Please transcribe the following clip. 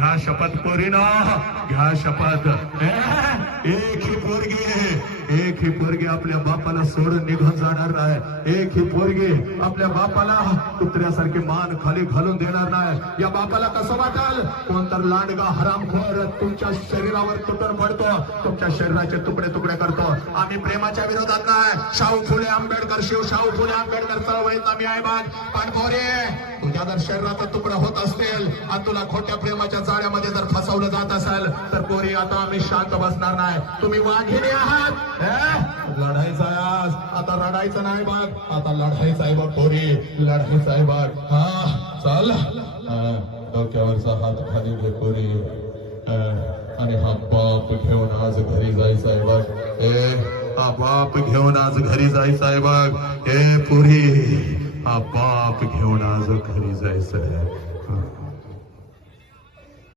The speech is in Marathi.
घ्या शपथ पोरीनो, घ्या शपथ. एक ही पोरगी आपल्या बापाला सोडून निघून जाणार नाही. एक ही पोरगी आपल्या बापाला कुत्र्यासारखी मान खाली घालून देणार नाही. या बापाला कसं वाटेल कोणतर लांडगा हरामखोर तुमच्या शरीरावर तुटून पडतो, तुमच्या शरीराचे तुकडे तुकडे करतो. आम्ही प्रेमाच्या विरोधात नाही. शाहू फुले आंबेडकर, शाहू फुले आंबेडकर चळवळीचा मी आहे बघ. पण पोरे तुझ्या जर शरीराचा तुकडा होत असतील आणि तुला खोट्या प्रेमाच्या जाळ्यामध्ये जर फसवलं जात असेल तर पोरी आता आम्ही शांत बसणार नाही. तुम्ही वाघिणी आहात. लढायचं आहे आज, आता रडायचं नाही बघ, आता लढायचं आहे बघ पोरी, लढायचं आहे बघ. हा चल, डोक्यावरचा हात खाली घे पोरी आणि हा बाप घेऊन आज घरी जायचं आहे बघ. हा बाप घेऊन आज घरी जायचं आहे बघ. पुरी हा बाप घेऊन आज घरी जायचं आहे.